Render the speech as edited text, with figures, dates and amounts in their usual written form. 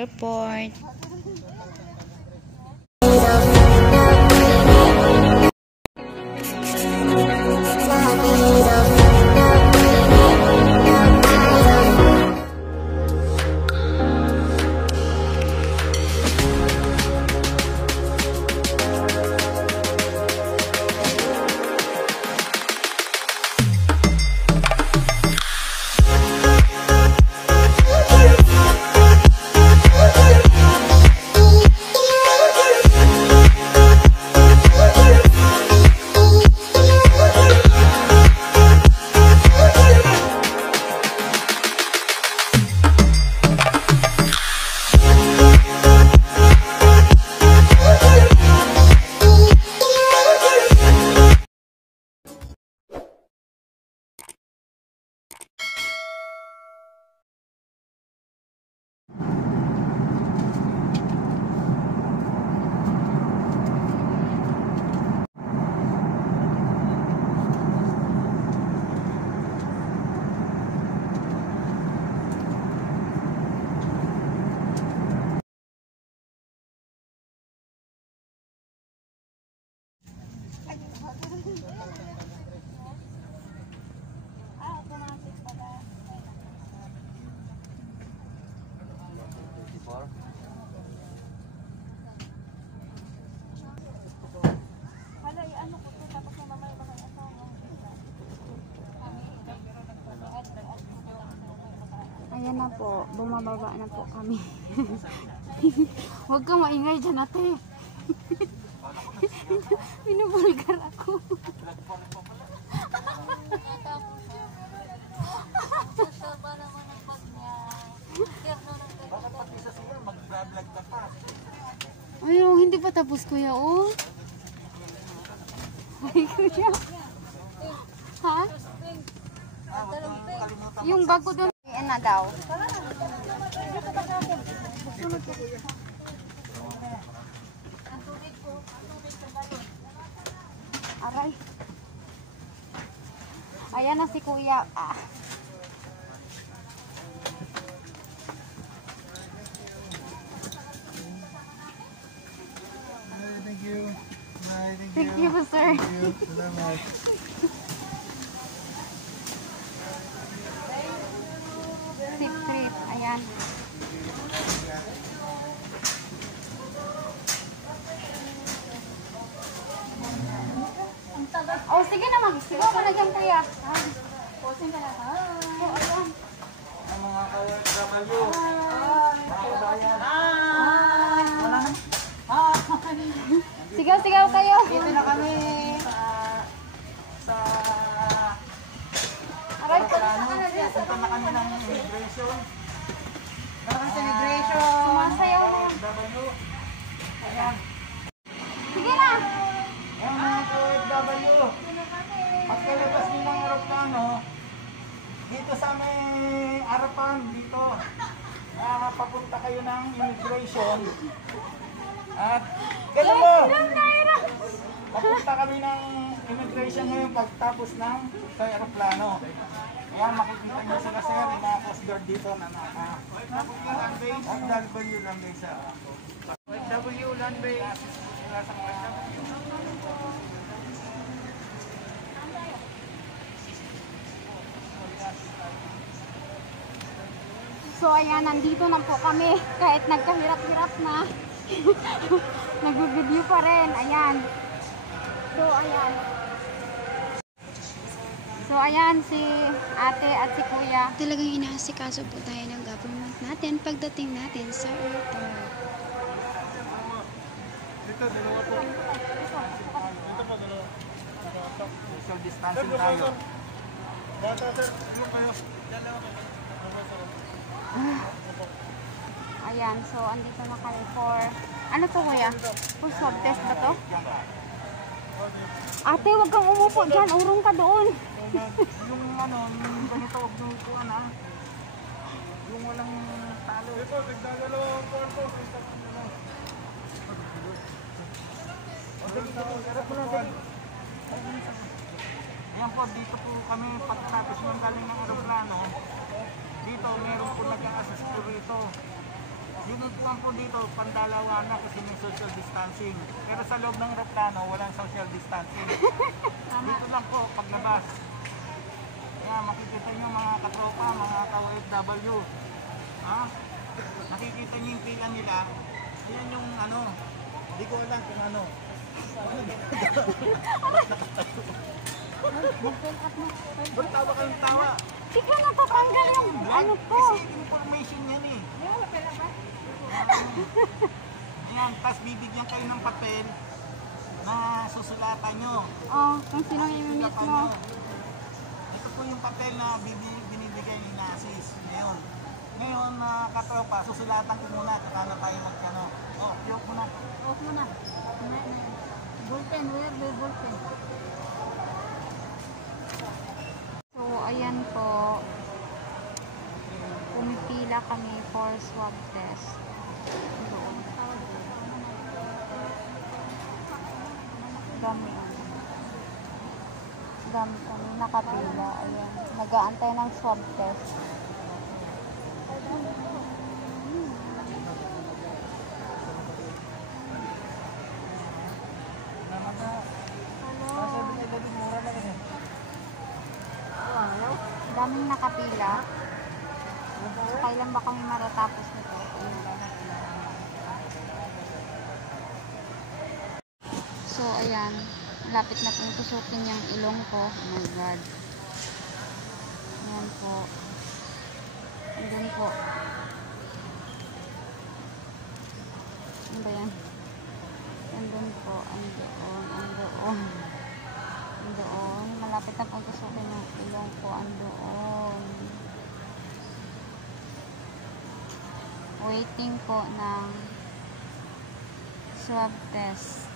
airport. Ayan na po, bumababa na po kami. Huwag kang maingay dyan, ate. Binubulgar ako. Ayaw, hindi pa tapos kuya, oh. Ay, kuya. Ha? Yung bago doon. Yan na daw. Aray. Ayan na si kuya. Ah. Thank you. Bye, Thank you, sir. Thank you. Salamat. Safe trip. Ayan. Oh, sige na, mag-sigaw ka na dyan, kuya. Posing ka na. Oh, ayan. Ang mga ka-OFW. Mga kabayan. Sigaw-sigaw kayo. Dito na kami sa Aray, punta na kami ng immigration. Parang celebration. sumasayaw na. OFW. Ayan. Sige na. Ayan mga ka-OFW. Pagkalabas nyo ng aeroplano, dito sa may harapan, dito, papunta kayo ng immigration. At ganun mo, papunta kami ng immigration ngayon pagtapos ng sa aeroplano. Ayan, makikita nyo sila sir, yung mga coast guard dito na OFW land base. OFW land base. Sila sa OFW. So ayan, nandito na po kami. Kahit nagkahirap-hirap na. Nag-video pa rin. Ayan. So ayan. So ayan si ate at si kuya. Talagang inaasikaso po tayo ng government natin pagdating natin sa airport. Dito, dalawa po. Dito po, dalawa. Social distancing tayo. Bata sir, yung kayo. Dalawa po. Ayan, so andito na kami for ano to kuya? For swab test ba to? Ate, wag kang umupo dyan. Urong ka doon. Yung ano, yung ganito, yung kuhan ha. Yung walang talo. Ito, nagdadalawang kwarto. Ayan po, dito po kami pagkatapos ng galing ng aeroplano. Dito, meron po nag-a-assist po rito. Yung upuan po dito, pandalawa na kasi may social distancing. Pero sa loob ng aeroplano, walang social distancing. Dito lang po, paglabas. Kaya makikita nyo mga katropa, mga ka-OFW. Ha? Nakikita nyo yung pila nila. Ayan yung ano, hindi ko alam kung ano. Ba't tawa kayong tawa? Hindi ka natatanggal yung ano ko. Kasi information yan eh. Ayan, tapos bibigyan kayo ng papel na susulatan nyo. Oh, kung sino yung imimit Susulatan mo. nyo. Ito po yung papel na binibigay ni Nasis. Ngayon, katropa, susulatan ko muna. Saka na tayo magkano. Oh, yuk muna. Off mo na. Bullpen, where the bullpen? So, ayan po. Pumipila kami for swab test. Doon. Dami. Dami kami nakapila. Ayan. Nag-aantay ng swab test. Daming nakapila. So, kailan ba kami matatapos nito? So, ayan. Lapit na pong tusukin yung ilong ko. Oh my God. Ayan po. Andun po. Ano ba yan? Andun po. Andoon. Andoon. Andoon. Malapit na pong tusukin yung ilong ko. Andoon. Waiting po ng swab test.